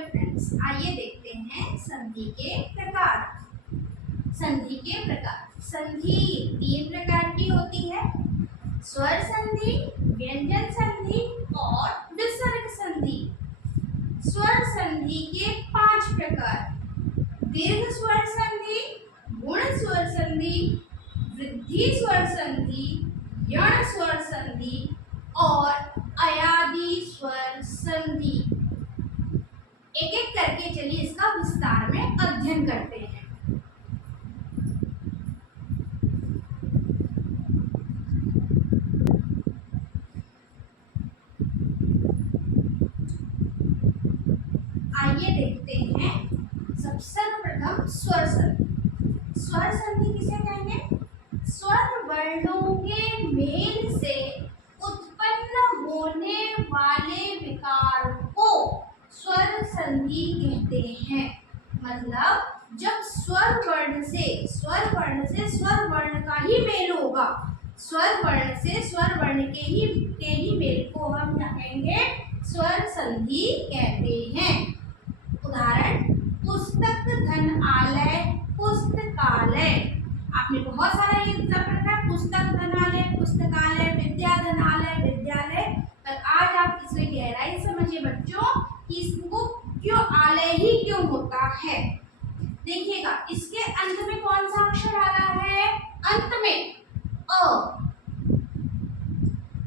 Dear friends, आइए देखते हैं संधि के प्रकार। संधि के प्रकार। संधि 3 प्रकार की होती है, स्वर संधि, व्यंजन संधि और विसर्ग संधि। स्वर संधि के 5 प्रकार: दीर्घ स्वर संधि, गुण स्वर संधि, वृद्धि स्वर संधि, यण स्वर संधि और अयादि स्वर संधि। एक एक करके चलिए इसका विस्तार में अध्ययन करते हैं। आइए देखते हैं सर्वप्रथम स्वर संधि। स्वर संधि किसे कहेंगे? स्वर वर्णों के मेल से उत्पन्न होने वाले विकार को स्वर संधि कहते हैं। मतलब जब स्वर वर्ण से स्वर वर्ण का ही मेल होगा, स्वर वर्ण से स्वर वर्ण के ही मेल को हम क्या कहेंगे? स्वर संधि कहते हैं। उदाहरण: पुस्तक, धन, आलय, पुस्तकालय। आपने बहुत सारा ये पढ़ा है, पुस्तक धनालय, पुस्तकालय, विद्या धनालय, विद्यालय। पर आज आप इसमें गहराई समझिए बच्चों कि इसको क्यों आलय ही क्यों होता है। देखिएगा, इसके अंत में कौन सा अक्षर आ रहा है? अंत में अ,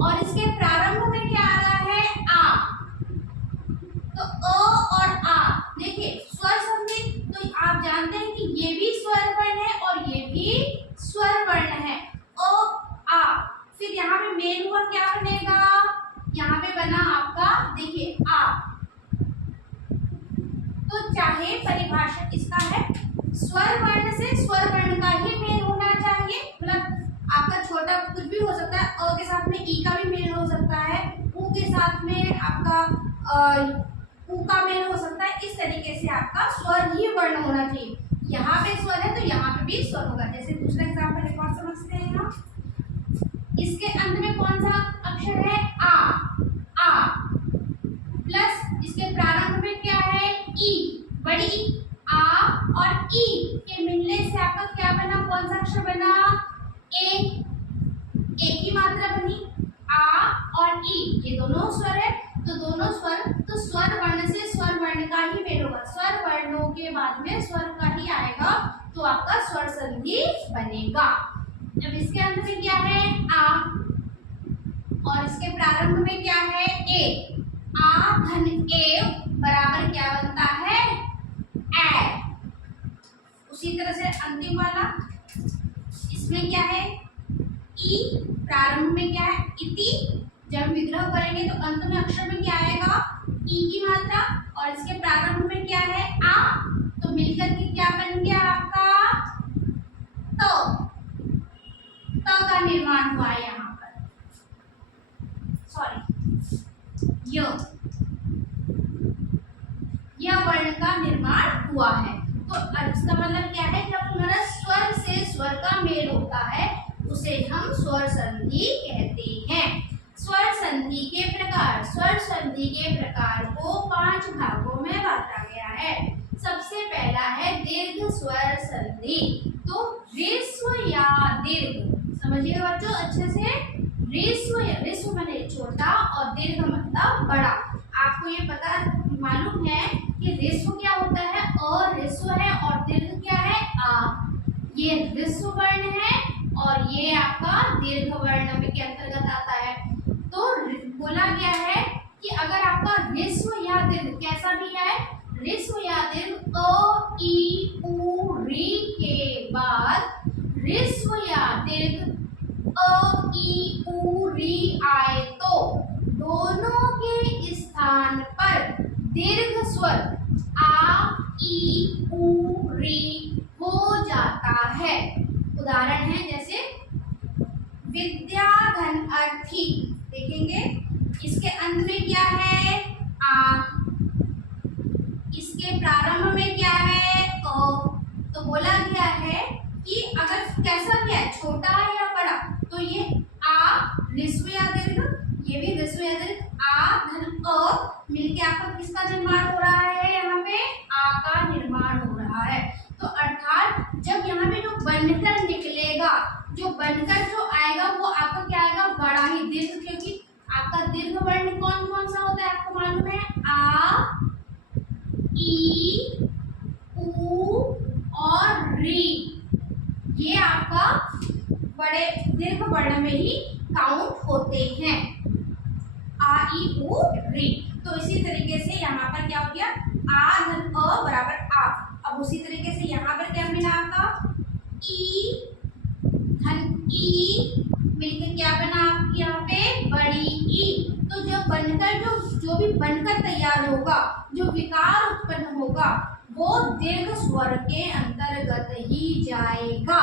और इसके प्रारंभ में क्या आ रहा है? आ। तो अ और आ, देखिए स्वर संधि तो आप जानते हैं कि ये भी स्वर वर्ण है और ये भी स्वर वर्ण है, अ आ। फिर यहाँ पे मेल हुआ, क्या बनेगा? यहाँ पे बना आपका, देखिए आ। तो चाहे परिभाषा इसका है, स्वर वर्ण से स्वर वर्ण का ही मेल होना चाहिए। मतलब आपका छोटा कुछ भी हो सकता है, अ के साथ में ई का भी मेल हो सकता है, उ के साथ में आपका उ का मेल हो सकता है। इस तरीके से आपका स्वर ही वर्ण होना चाहिए। यहाँ पे स्वर है तो यहाँ पे भी स्वर होगा। जैसे दूसरा एग्जाम्पल एक और समझते हैं हम। इसके अंत में कौन सा अक्षर है? आ प्लस इसके प्रारंभ में क्या है? ई, बड़ी ई। आ और ई के मिलने से आपका क्या बना? कौन सा अक्षर बना? ए। एक ही मात्रा बनी, आ और ई, ये दोनों स्वर है। तो दोनों स्वर, तो स्वर वर्ण से स्वर वर्ण का ही मेल होगा। स्वर वर्णों के बाद में स्वर का ही आएगा तो आपका स्वर संधि बनेगा। अब इसके अंत में क्या है? आ और इसके प्रारंभ में क्या है? ए। आ धन ए बराबर क्या बनता है? ए। उसी तरह से अंतिम वाला, इसमें क्या है? ई, प्रारंभ में क्या है? इति। जब विग्रह करेंगे तो अंत में अक्षर में क्या आएगा? ई की मात्रा। और इसके प्रारंभ में क्या है? आ। तो मिलकर के क्या बन गया आपका? तो का निर्माण हुआ है यहाँ पर, सॉरी, यह वर्ण का निर्माण हुआ है। तो इसका मतलब क्या है? जब हमारा स्वर से स्वर का मेल होता है उसे हम स्वर संधि कहते हैं। स्वर संधि के प्रकार। स्वर संधि के प्रकार को 5 भागों में बांटा गया है। सबसे पहला है दीर्घ स्वर संधि। तो ह्रस्व या दीर्घ, समझिएगा बच्चों अच्छे से। ह्रस्व माने छोटा और दीर्घ मतलब बड़ा। आपको ये पता मालूम है कि ह्रस्व क्या होता है? ह्रस्व है और दीर्घ क्या है? आ। ये ह्रस्व वर्ण है और ये आपका दीर्घ वर्ण के अंतर्गत आता है। तो बोला गया है कि अगर आपका ह्रस्व या दीर्घ कैसा भी है, ह्रस्व या दीर्घ अ ई उ री के बाद ह्रस्व या दीर्घ अ ई उ री आए तो दोनों के स्थान पर दीर्घ स्वर आ ई उ री हो जाता है। उदाहरण है जैसे विद्या धन अर्थी, देखेंगे इसके अंत में क्या है? आ। इसके प्रारंभ में क्या है? अ। तो बोला गया है कि अगर कैसा भी है, छोटा है या बड़ा, तो ये आ ह्रस्व या दीर्घ, ये भी ह्रस्व या दीर्घ, आ धन अ मिलके आपका किसका निर्माण हो रहा है? बनकर निकलेगा, जो बनकर जो आएगा वो आपका क्या आएगा, बड़ा ही दीर्घ, क्योंकि आपका दीर्घ वर्ण कौन कौन सा होता है आपको मालूम है, आ, ई, उ और री, ये आपका बड़े दीर्घ वर्ण में ही काउंट होते हैं, आ, ई, उ, री। तो इसी तरीके से यहाँ पर क्या हो गया, आ धन अ बराबर आ। अब उसी तरीके से यहाँ पर क्या मिला आपका, ई धन ई मिलकर क्या बना आपके यहाँ पे, बड़ी ई। तो जो बनकर जो भी बनकर तैयार होगा, जो विकार उत्पन्न होगा, वो दीर्घ स्वर के अंतर्गत ही जाएगा।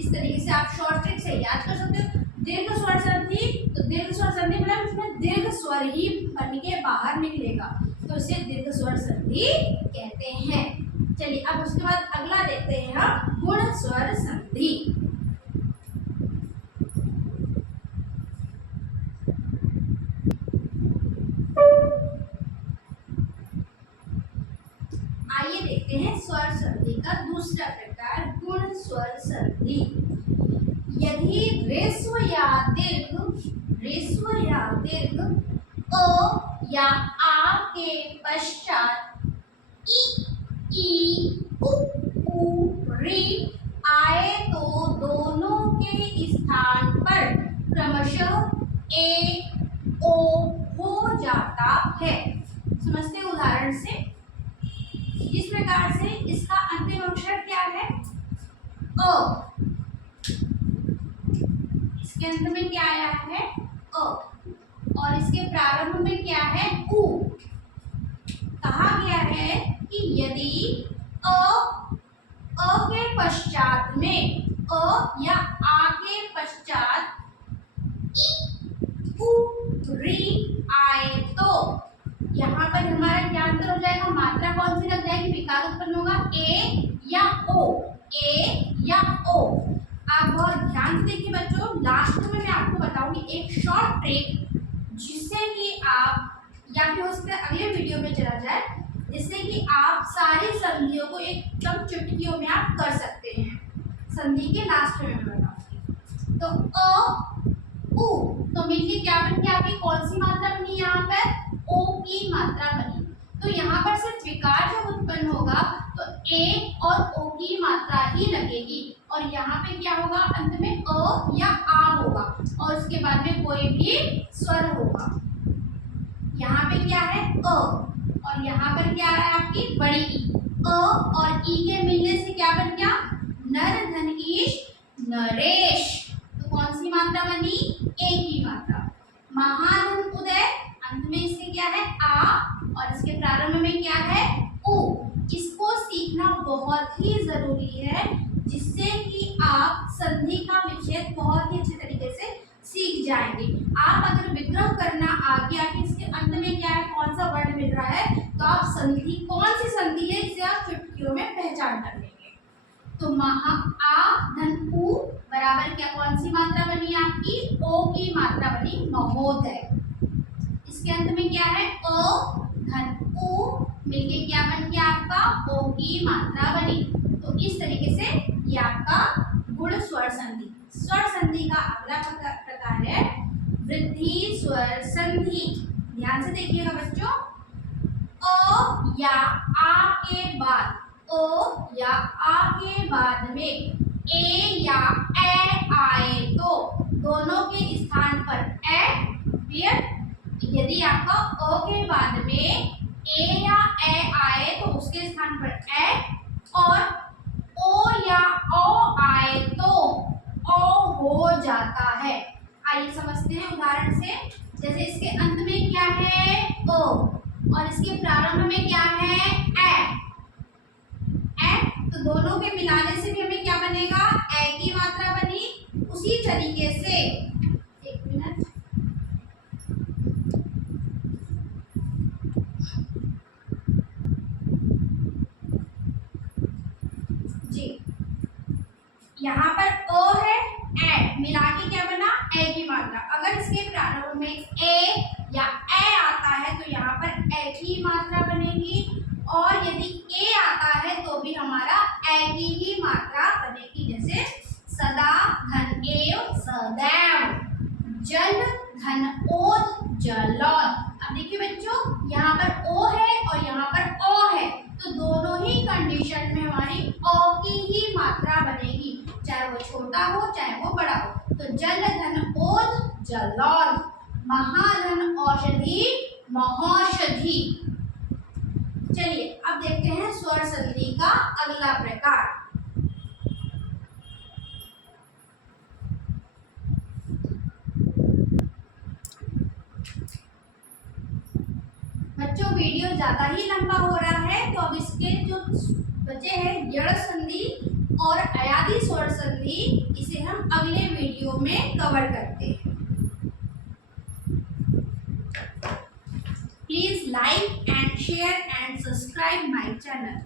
इस तरीके से आप शॉर्ट ट्रिक से याद कर सकते हो। दीर्घ स्वर संधि, तो दीर्घ स्वर संधि मतलब इसमें दीर्घ स्वर ही बन के बाहर निकलेगा, तो इसे दीर्घ स्वर संधि कहते हैं। चलिए अब उसके बाद अगला देखते हैं हम गुण स्वर संधि। आइए देखते हैं स्वर संधि का दूसरा प्रकार, गुण स्वर संधि। यदि ह्रस्व या दीर्घ अ या आ के पश्चात ई, उ, री आए तो दोनों के स्थान पर क्रमशः ए, ओ हो जाता है। समझते उदाहरण से, जिस प्रकार से इसका अंतिम अक्षर क्या है, अ, इसके अंत में क्या आया है, अ, और इसके प्रारंभ में क्या है, उ। कहा गया है कि यदि अ के पश्चात में, अ या आ के पश्चात ई, उ, री आए तो यहाँ पर हमारा क्या अंतर हो जाएगा, मात्रा कौन सी लग जाएगी, विकार उत्पन्न होगा, ए या ओ, ए या ओ। आप बहुत ध्यान से देखिए बच्चों, लास्ट में मैं आपको बताऊंगी एक शॉर्ट ट्रिक, जिससे कि आप, या फिर उसके अगले वीडियो में चला जाए, जिससे कि आप सारी संधियों को एकदम चुटकियों में आप कर सकते हैं। संधि के लास्ट में मैं बताऊंगी। तो अ, उ, तो मिलके क्या बन गया, आपकी कौन सी मात्रा बनी यहाँ पर, ओ की मात्रा बनी। तो यहाँ पर सिर्फ विकार जब उत्पन्न होगा तो ए और ओ की मात्रा ही लगेगी, और यहाँ पे क्या होगा, अंत में अ या आ होगा, और उसके बाद में कोई भी स्वर होगा। यहाँ पे क्या है, अ, और यहाँ पर क्या है आपकी बड़ी ई। अ और ई के मिलने से क्या बन गया, नर धन ईश नरेश। तो कौन सी मात्रा बनी, ए की मात्रा। महाधन उदय, अंत में इसके क्या है, आ, और इसके प्रारंभ में क्या है, उ। इसको सीखना बहुत ही जरूरी है, जिससे कि आप संधि का विच्छेद बहुत ही अच्छे तरीके से सीख जाएंगे। आप अगर विग्रह करना आ गया कि इसके अंत में क्या है, कौन सा वर्ण मिल रहा है, तो आप संधि कौन सी संधि है इसे आप चुटकियों में पहचान कर लेंगे। तो महा आ धन उ बराबर क्या, कौन सी मात्रा बनी आपकी, ओ की मात्रा बनी, महोदय। इसके अंत में क्या है, अ धन उ मिलके क्या बन गया आपका, ओ की मात्रा बनी। तो इस तरीके से ये आपका गुण स्वर संधि। स्वर संधि का अगला प्रकार है वृद्धि स्वर संधि। ध्यान से देखिएगा बच्चों, अ या आ के बाद, ओ या आ के बाद में ए या ए आए तो दोनों के स्थान पर ए, क्लियर। यदि आपका अ के बाद में ए या ए आए तो उसके स्थान पर ए, और ओ या ओ आए तो ओ हो जाता है। आइए समझते हैं उदाहरण से। जैसे इसके अंत में क्या है, ओ, और इसके प्रारंभ में क्या है, ए। तो दोनों के मिलाने से भी हमें क्या बनेगा, ए की मात्रा बनी। उसी तरीके से, एक मिनट, जी, यहाँ पर ओ है, ए मिला के क्या बना, ए की मात्रा। अगर इसके प्रारंभ में ए या ए आता है तो यहाँ पर ए की मात्रा बनेगी, और यदि ए आता है तो भी हमारा ए की ही मात्रा बनेगी। जैसे जल धन ओद जलौद। अब देखिए बच्चों, यहाँ पर ओ है और यहाँ पर ओ है, तो दोनों ही कंडीशन में हमारी ओ की ही मात्रा बनेगी, चाहे वो छोटा हो चाहे वो बड़ा हो। तो जल धन ओद जलौद, महाधन औषधि महौषधि। चलिए अब देखते हैं स्वर संधि का अगला प्रकार। बच्चों वीडियो ज्यादा ही लंबा हो रहा है, तो अब इसके जो बचे हैं जड़ संधि और अयादी स्वर संधि, इसे हम अगले वीडियो में कवर करते हैं। Please like and share and subscribe my channel.